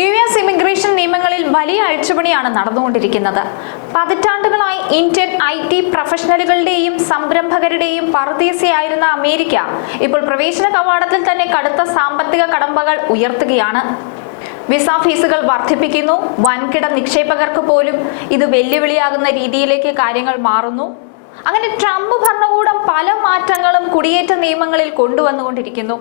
US immigration നിയമങ്ങളിൽ വലിയ അഴിച്ചുപണിയാണ് നടന്നുകൊണ്ടിരിക്കുന്നത്. പതിറ്റാണ്ടുകളായി ഇന്ത്യൻ IT പ്രൊഫഷണലുകളുടെയും സംരംഭകരുടെയും പറുദീസയായിരുന്ന അമേരിക്ക ഇപ്പോൾ പ്രവേശന കവാടത്തിൽ തന്നെ കടുത്ത സാമ്പത്തിക കടമ്പകൾ ഉയർത്തുകയാണ്. വിസ ഫീസുകൾ വർദ്ധിപ്പിക്കുന്നു. വൻകിട നിക്ഷേപകർക്ക് പോലും ഇത് വെല്ലുവിളിയാകുന്ന രീതിയിലേക്ക് കാര്യങ്ങൾ മാറുന്നു. അങ്ങനെ ട്രംപ് ഭരണകൂടം പല മാറ്റങ്ങളും കുടിയേറ്റ നിയമങ്ങളിൽ കൊണ്ടുവന്നുകൊണ്ടിരിക്കുന്നു.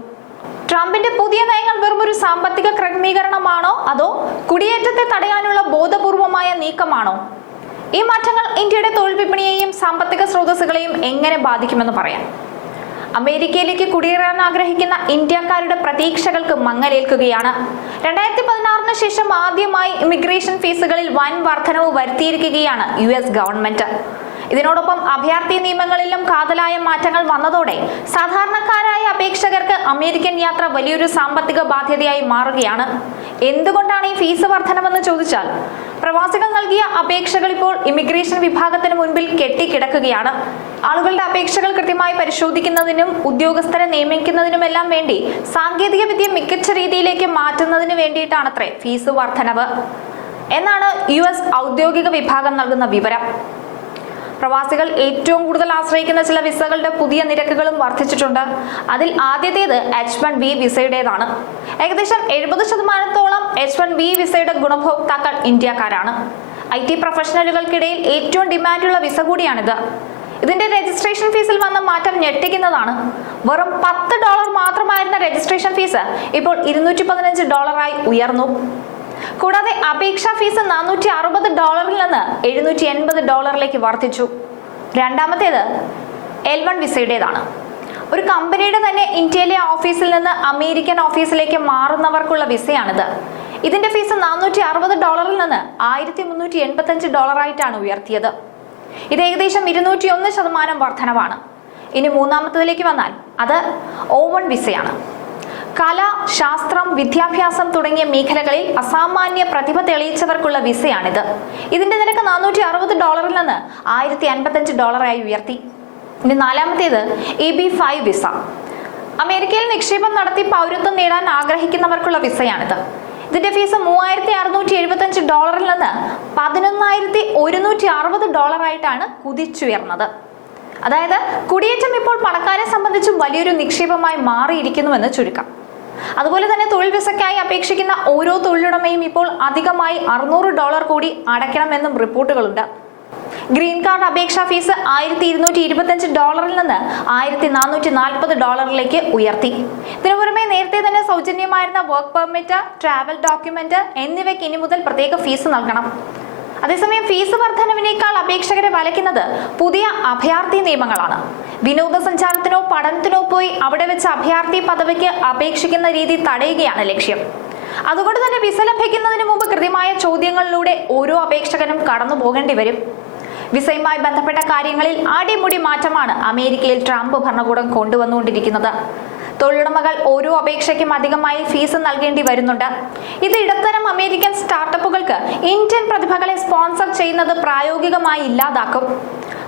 ട്രംപിന്റെ പുതിയ നയങ്ങൾ വെറും ഒരു സാമ്പത്തിക ക്രമീകരണമാണോ അതോ കുടിയേറ്റത്തെ തടയാനുള്ള ബോധപൂർവമായ നീക്കമാണോ? ഈ മാറ്റങ്ങൾ ഇന്ത്യയുടെ തൊഴിൽ വിപണിയെയും സാമ്പത്തിക സ്രോതസ്സുകളെയും എങ്ങനെ ബാധിക്കുമെന്ന് പറയാം. അമേരിക്കയിലേക്ക് കുടിയേറാൻ ആഗ്രഹിക്കുന്ന ഇന്ത്യക്കാരുടെ പ്രതീക്ഷകൾക്ക് മങ്ങലേൽക്കുകയാണ്. 2016 ശേഷം ആദ്യമായി ഇമിഗ്രേഷൻ ഫീസുകളിൽ വൻ വർധനവ് വരുത്തിയിരിക്കുകയാണ് US ഗവൺമെന്റ്. ഇതിനോടൊപ്പം അഭയാർത്ഥി നിയമങ്ങളിലും കാതലായ മാറ്റങ്ങൾ വന്നതോടെ സാധാരണക്കാരായ അപേക്ഷകർക്ക് അമേരിക്കൻ യാത്ര വലിയൊരു സാമ്പത്തിക ബാധ്യതയായി മാറുകയാണ്. എന്തുകൊണ്ടാണ് ഈ ഫീസ് വർധനമെന്ന് ചോദിച്ചാൽ, പ്രവാസികൾ നൽകിയ അപേക്ഷകൾ ഇപ്പോൾ ഇമിഗ്രേഷൻ വിഭാഗത്തിന് മുൻപിൽ കെട്ടിക്കിടക്കുകയാണ്. ആളുകളുടെ അപേക്ഷകൾ കൃത്യമായി പരിശോധിക്കുന്നതിനും ഉദ്യോഗസ്ഥരെ നിയമിക്കുന്നതിനുമെല്ലാം വേണ്ടി സാങ്കേതിക വിദ്യ മികച്ച രീതിയിലേക്ക് മാറ്റുന്നതിന് വേണ്ടിയിട്ടാണത്രേ ഫീസ് വർധനവ് എന്നാണ് US ഔദ്യോഗിക വിഭാഗം നൽകുന്ന വിവരം. പ്രവാസികൾ ഏറ്റവും കൂടുതൽ ആശ്രയിക്കുന്ന ചില വിസകളുടെ പുതിയ നിരക്കുകളും വർദ്ധിച്ചിട്ടുണ്ട്. അതിൽ ആദ്യത്തേത് H1B വിസയുടേതാണ്. ഏകദേശം 70% H1B വിസയുടെ ഗുണഭോക്താക്കൾ ഇന്ത്യക്കാരാണ്. IT പ്രൊഫഷണലുകൾക്കിടയിൽ ഏറ്റവും ഡിമാൻഡുള്ള വിസ കൂടിയാണിത്. ഇതിന്റെ രജിസ്ട്രേഷൻ ഫീസിൽ വന്ന മാറ്റം ഞെട്ടിക്കുന്നതാണ്. വെറും $10 മാത്രമായിരുന്ന രജിസ്ട്രേഷൻ ഫീസ് ഇപ്പോൾ $215 ഉയർന്നു. കൂടാതെ അപേക്ഷാ ഫീസ് $460 നിന്ന് $780 വർദ്ധിച്ചു. രണ്ടാമത്തേത് L1 വിസയുടേതാണ്. ഒരു കമ്പനിയുടെ തന്നെ ഇന്ത്യയിലെ ഓഫീസിൽ നിന്ന് അമേരിക്കൻ ഓഫീസിലേക്ക് മാറുന്നവർക്കുള്ള വിസയാണിത്. ഇതിന്റെ ഫീസ് $460 നിന്ന് $1385 ആയിട്ടാണ് ഉയർത്തിയത്. ഇത് ഏകദേശം 201% വർധനവാണ്. ഇനി മൂന്നാമത്തേതിലേക്ക് വന്നാൽ അത് O1 വിസയാണ്. കല, ശാസ്ത്രം, വിദ്യാഭ്യാസം തുടങ്ങിയ മേഖലകളിൽ അസാമാന്യ പ്രതിഭ തെളിയിച്ചവർക്കുള്ള വിസയാണിത്. ഇതിന്റെ നിരക്ക് $460 നിന്ന് $1055 ആയി ഉയർത്തി. ഇനി നാലാമത്തേത് EB-5 വിസ. അമേരിക്കയിൽ നിക്ഷേപം നടത്തി പൗരത്വം നേടാൻ ആഗ്രഹിക്കുന്നവർക്കുള്ള വിസയാണിത്. ഇതിന്റെ ഫീസ് $3675 നിന്ന് $11,160 ആയിട്ടാണ് കുതിച്ചുയർന്നത്. അതായത് കുടിയേറ്റം ഇപ്പോൾ പണക്കാരെ സംബന്ധിച്ചും വലിയൊരു നിക്ഷേപമായി മാറിയിരിക്കുന്നുവെന്ന് ചുരുക്കം. അതുപോലെ തന്നെ തൊഴിൽ വിസയ്ക്കായി അപേക്ഷിക്കുന്ന ഓരോ തൊഴിലുടമയും ഇപ്പോൾ അധികമായി $600 കൂടി അടയ്ക്കണമെന്നും റിപ്പോർട്ടുകളുണ്ട്. ഗ്രീൻ കാർഡ് അപേക്ഷാ ഫീസ് $1225 നിന്ന് $1440 ഉയർത്തി. ഇതിനു പുറമെ നേരത്തെ തന്നെ സൗജന്യമായിരുന്ന വർക്ക് പെർമിറ്റ്, ട്രാവൽ ഡോക്യുമെന്റ് എന്നിവയ്ക്ക് ഇനി മുതൽ പ്രത്യേക ഫീസ് നൽകണം. അതേസമയം ഫീസ് വർധനവിനേക്കാൾ അപേക്ഷകരെ വലയ്ക്കുന്നത് പുതിയ അഭയാർത്ഥി നിയമങ്ങളാണ്. വിനോദസഞ്ചാരത്തിനോ പഠനത്തിനോ പോയി അവിടെ വെച്ച് അഭയാർത്ഥി പദവിക്ക് അപേക്ഷിക്കുന്ന രീതി തടയുകയാണ് ലക്ഷ്യം. അതുകൊണ്ട് തന്നെ വിസ ലഭിക്കുന്നതിന് മുമ്പ് കൃത്യമായ ചോദ്യങ്ങളിലൂടെ ഓരോ അപേക്ഷകനും കടന്നു പോകേണ്ടി വരും. വിസയുമായി ബന്ധപ്പെട്ട കാര്യങ്ങളിൽ അടിമുടി മാറ്റമാണ് അമേരിക്കയിൽ ട്രംപ് ഭരണകൂടം കൊണ്ടുവന്നുകൊണ്ടിരിക്കുന്നത്. തൊഴിലുടമകൾ ഓരോ അപേക്ഷയ്ക്കും അധികമായി ഫീസ് നൽകേണ്ടി വരുന്നുണ്ട്. ഇത് ഇടത്തരം അമേരിക്കൻ സ്റ്റാർട്ടപ്പുകൾക്ക് ഇന്ത്യൻ പ്രതിഭകളെ സ്പോൺസർ ചെയ്യുന്നത് പ്രായോഗികമായി ഇല്ലാതാക്കും.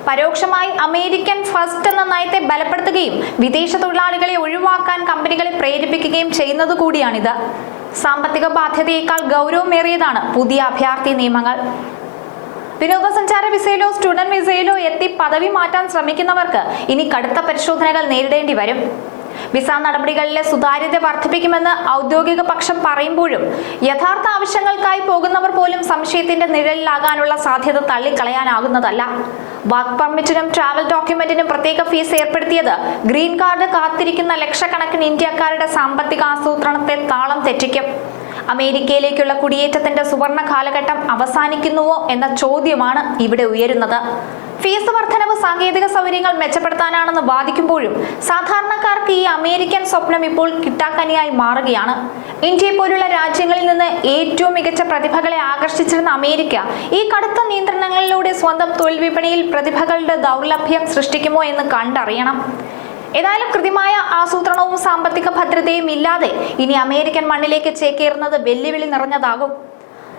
പരോക്ഷമായി അമേരിക്കൻ ഫസ്റ്റ് എന്ന നയത്തെ ബലപ്പെടുത്തുകയും വിദേശ തൊഴിലാളികളെ ഒഴിവാക്കാൻ കമ്പനികളെ പ്രേരിപ്പിക്കുകയും ചെയ്യുന്നത് കൂടിയാണിത്. സാമ്പത്തിക ബാധ്യതയേക്കാൾ ഗൗരവമേറിയതാണ് പുതിയ അഭയാർത്ഥി നിയമങ്ങൾ. വിനോദസഞ്ചാര വിസയിലോ സ്റ്റുഡന്റ് വിസയിലോ എത്തി പദവി മാറ്റാൻ ശ്രമിക്കുന്നവർക്ക് ഇനി കടുത്ത പരിശോധനകൾ നേരിടേണ്ടി വരും. വിസ നടപടികളിലെ സുതാര്യത വർദ്ധിപ്പിക്കുമെന്ന് ഔദ്യോഗിക പക്ഷം പറയുമ്പോഴും യഥാർത്ഥ ആവശ്യങ്ങൾക്കായി പോകുന്നവർ പോലും സംശയത്തിന്റെ നിഴലിലാകാനുള്ള സാധ്യത തള്ളിക്കളയാനാകുന്നതല്ല. വർക്ക് പെർമിറ്റിനും ട്രാവൽ ഡോക്യുമെന്റിനും പ്രത്യേക ഫീസ് ഏർപ്പെടുത്തിയത് ഗ്രീൻ കാർഡ് കാത്തിരിക്കുന്ന ലക്ഷക്കണക്കിന് ഇന്ത്യക്കാരുടെ സാമ്പത്തിക ആസൂത്രണത്തെ താളം തെറ്റിക്കും. അമേരിക്കയിലേക്കുള്ള കുടിയേറ്റത്തിന്റെ സുവർണ കാലഘട്ടം അവസാനിക്കുന്നുവോ എന്ന ചോദ്യമാണ് ഇവിടെ ഉയരുന്നത്. ഫീസ് വർധനവ് സാങ്കേതിക സൗകര്യങ്ങൾ മെച്ചപ്പെടുത്താനാണെന്ന് വാദിക്കുമ്പോഴും സാധാരണക്കാർക്ക് ഈ അമേരിക്കൻ സ്വപ്നം ഇപ്പോൾ കിട്ടാക്കനിയായി മാറുകയാണ്. ഇന്ത്യയെ പോലുള്ള രാജ്യങ്ങളിൽ നിന്ന് ഏറ്റവും മികച്ച പ്രതിഭകളെ ആകർഷിച്ചിരുന്ന അമേരിക്ക ഈ കടുത്ത നിയന്ത്രണങ്ങളിലൂടെ സ്വന്തം തൊഴിൽ വിപണിയിൽ പ്രതിഭകളുടെ ദൗർലഭ്യം സൃഷ്ടിക്കുമോ എന്ന് കണ്ടറിയണം. ഏതായാലും കൃത്യമായ ആസൂത്രണവും സാമ്പത്തിക ഭദ്രതയും ഇല്ലാതെ ഇനി അമേരിക്കൻ മണ്ണിലേക്ക് ചേക്കേറുന്നത് വെല്ലുവിളി നിറഞ്ഞതാകും.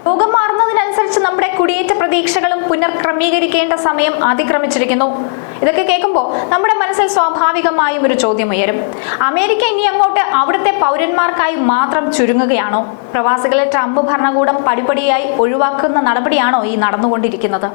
ലോകം മാറുന്നതിനനുസരിച്ച് നമ്മുടെ കുടിയേറ്റ പ്രതീക്ഷകളും പുനർക്രമീകരിക്കേണ്ട സമയം അതിക്രമിച്ചിരിക്കുന്നു. ഇതൊക്കെ കേൾക്കുമ്പോൾ നമ്മുടെ മനസ്സിൽ സ്വാഭാവികമായും ഒരു ചോദ്യം ഉയരും. അമേരിക്ക ഇനി അങ്ങോട്ട് അവിടുത്തെ പൗരന്മാർക്കായി മാത്രം ചുരുങ്ങുകയാണോ? പ്രവാസികളെ ട്രംപ് ഭരണകൂടം പടിപടിയായി ഒഴിവാക്കുന്ന നടപടിയാണോ ഈ നടന്നുകൊണ്ടിരിക്കുന്നത്?